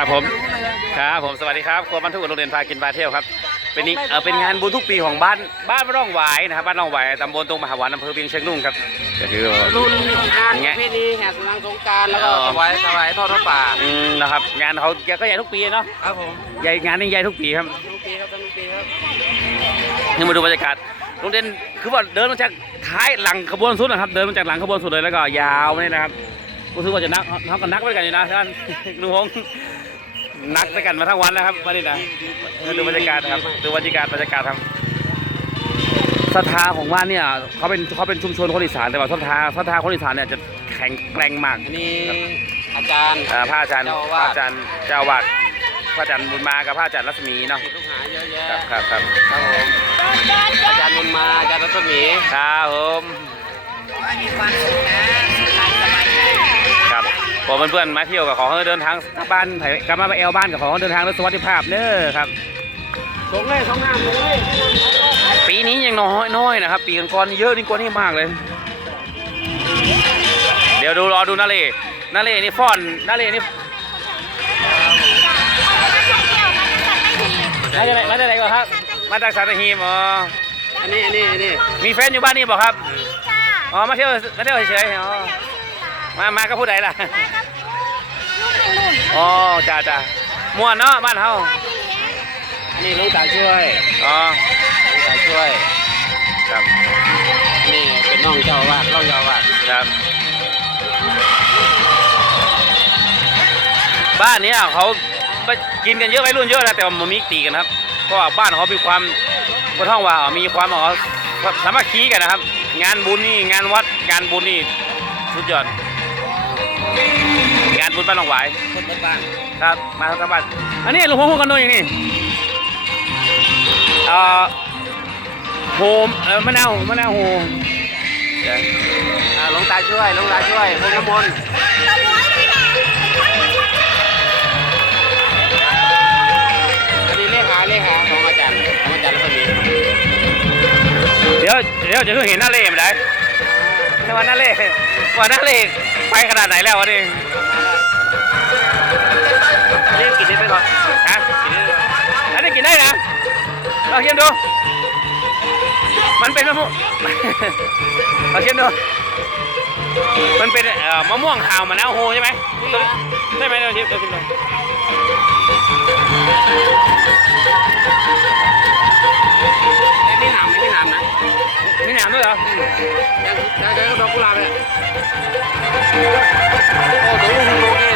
ครับผมครับผมสวัสดีครับครัวบรรทุกโรงเรียนพากินพาเที่ยวครับเป็นนี่เออเป็นงานบุญทุกปีของบ้านบ้านร่องหวายนะครับบ้านร่องหวายตำบลตรงมหาวันอำเภอเวียงเชียงนุ่งครับก็คือรุ่นงานอย่างเงี้ปยระเพณีแห่สุนังสงกรารแล้วก็อ๋อถวายถวายทอดพระป่าอืมนะครับงานเขาก็ใหญ่ทุกปีเนาะครับผมใหญ่งานนี้ใหญ่ทุกปีครับทุกปีครับทุกปีครับนี่มาดูบรรยากาศโรงเรียนคือว่าเดินมาจากท้ายหลังขบวนสุดนะครับเดินมาจากหลังขบวนสุดเลยแล้วก็ยาวมาเนี่ยนะครับรู้สึกว่าจะนักเขากันนักไว้กันอยู่นะท่านลุงฮง นักไปกันมาทั้งวันแล้วครับวันนี้นะดูบรรยากาศครับดูบรรยากาศบรรยากาศครับศรัทธาของว่านเนี่ยเขาเป็นเขาเป็นชุมชนคนอีสานแต่ว่าศรัทธาศรัทธาคนอีสานเนี่ยจะแข็งแกร่งมากอันนี้อาจารย์อ่าพระอาจารย์เจ้าพอาวาระสอาจารย์เจ้าอาวาดพระอาจารย์บุญมากับพระอาจารย์รัศมีเนาะลูกหาเยอะแยะครับครับครับครับผมอาจารย์บุญมาอาจารย์รัศมีครับผมมีความสุขนะสบายใจ ครับพอเพื่อนๆมาเที่ยวกับขอให้เดินทางกลับบ้านไผกลับมาไปแอลบ้านกับขอให้เดินทางด้วยสวัสดิภาพเด้อครับสงเลยสงงามสงเลยปีนี้ยังน้อยน้อยนะครับ ปีก่อนๆเยอะนี่กว่านี้มากเลย เดี๋ยวดูรอดูนาเลนาเลนี่ฟ้อนนาเลนี่มาจากไหนมาจากไหนก่อนครับ มาจากสัตหีบอ๋ออันนี้อันนี้อันนี้มีแฟนอยู่บ้านนี่บอกครับอ๋อมาเที่ยวมาเที่ยวเฉยๆอ๋อ มามาก็ผู้ใดล่ะอ๋อจ้าจ้าม่วนเนาะบ้านเฮาอันนี้ลุงตาช่วย อ๋อลุงตาช่วย ครับอันนี้เป็นน้องเจ้าอาวาดน้องเจ้าอาวาดครับ บ้านเนี้ยเขาไปกินกันเยอะไปรุ่นเยอะนะแต่ว่ามันมีตีกันครับเพราะว่าบ้านเขามีความก็ท่องว่ามีความอ๋อสามัคคีกันนะครับ งานบุญนี่งานวัดงานบุญนี่สุดยอด งานบุญบ้านหนองหวายคนเบิดบ้านครับ มาทั้งบ้านอันนี้หลวงพ่อพูดกันด้วยอย่างนี้เอ่อโฮมเอ่อมะนาวมะนาวโฮมเดี๋ยวอ่าหลวงตาช่วยหลวงตาช่วยพงน้ำมนต์อันนี้เลขาเลขาของอาจารย์ของอาจารย์รัศมีเดี๋ยวเดี๋ยวจะเห็นหน้าเล่ไม่ได้ใช่ว่าหน้าเล่ ว่าหน้าเล่ไปขนาดไหนแล้ววะนี่เล่นกินได้ไหมก่อนฮะกินได้ไหมอันนี้กินได้นะเราเคียมดู มันเป็นมะม่วงเราเคียมดู มันเป็นเอ่อมะม่วงขาวมะนาวโฮใช่ไหมใช่ไหมเราชิมเราชิมดูไม่ห มีหนามด้วยเหรอยังยังยังดอกกุหลาบเลยโอ้ตัวลูกโล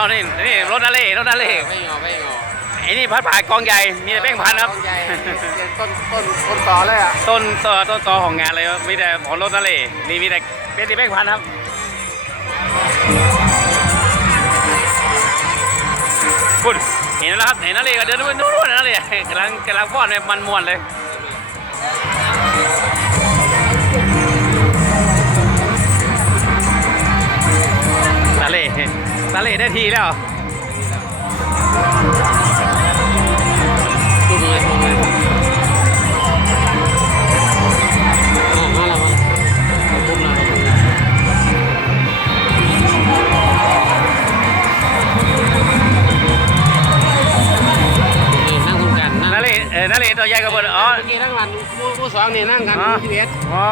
เอามายังเอานี่นี่รถนาเล่รถนาเล่พะเยาพะเยาไอ้นี่พัดผ่ายกองใหญ่มีแต่แป้งพันครับต้นใหญ่ต้นต้นต้นต่อเลยอะต้นต่อต้นต่อของงานเลยมีแต่ของรถนาเล่นี่มีแต่เป็นแต่แป้งพันครับคุณเห็นแล้วครับเห็นนาเล่ก็เดินไปนู่นนาเล่กำลังกำลังฟ้อนแบบมันม่วนเลย สาเลได้ทีแล้วดูดูเลดูเลยมนั่งตงกันนั่เลยเออนั่เลตัวใหญ่กับิร์อ๋อเมื่อกี้นั่งกันผู้ผู้สองนี่นั่งกันผู้ที่เอ็ดอ๋อ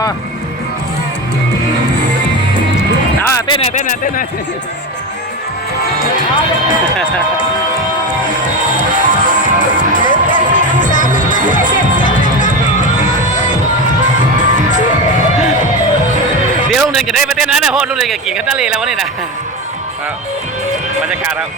เต้นหน่อยเต้นหน่อยเต้นหน่อย เดี๋ยวลุงเด่นจะได้ไปเต้นนั้นนะโหลุงเด่นจะกินกันทะเลแล้ววันนี้นะบรรยากาศครับ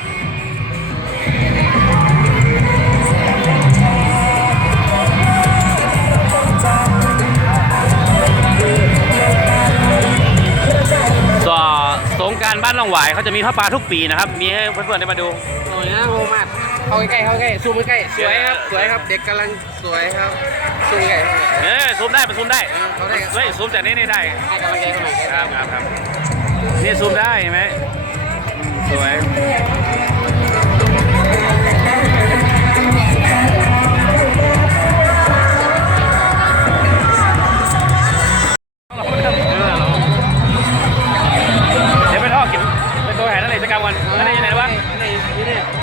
ารบ้านหนองหวายเขาจะมีผ้าป่าทุกปีนะครับ มีให้เพื่อนๆได้มาดูโอ้ยนะโมมาดเข้าใกล้ๆเข้าใกล้ซูมใกล้ๆสวยครับ สวยครับ เด็กกำลังสวยครับซูมใกล้ๆเออซูมได้มันซูมได้เออเขาได้ครับเฮ้ยซูมจากนี้นี่ได้ ให้กำลังใจเขาหน่อยครับครับครับนี่ซูมได้เห็นไหมสวย วะนี่นี่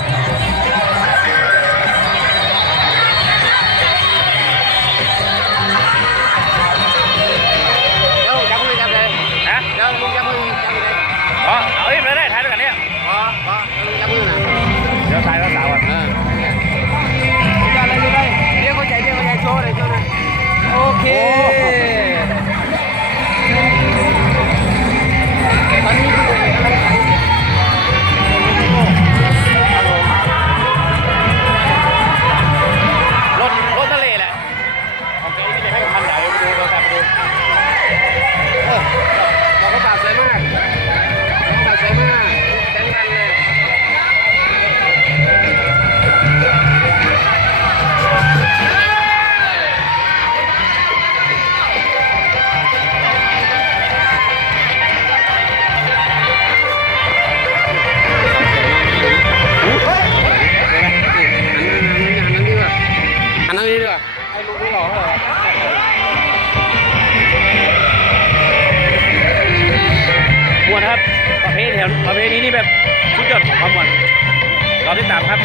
ประเภทแถวประเภทนี้นี่แบบสุดยอดของความมวนเราติดตามครับ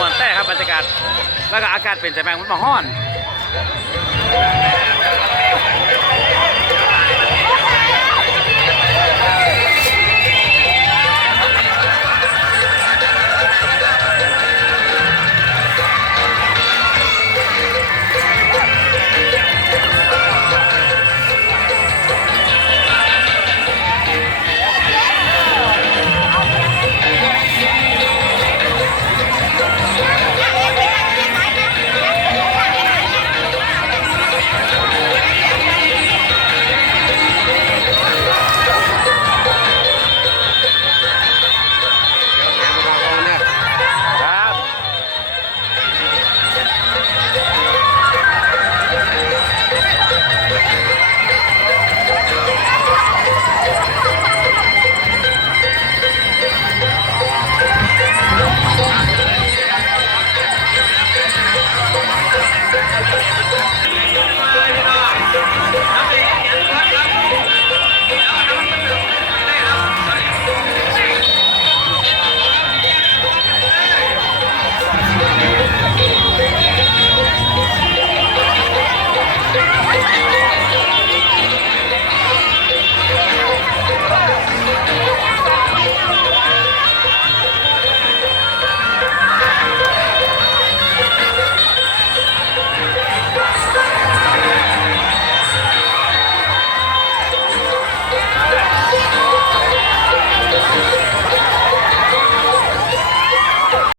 มวนแต่ครับบรรยากาศแล้วก็อากาศเปลี่ยนใจแปลงมันมาห้อน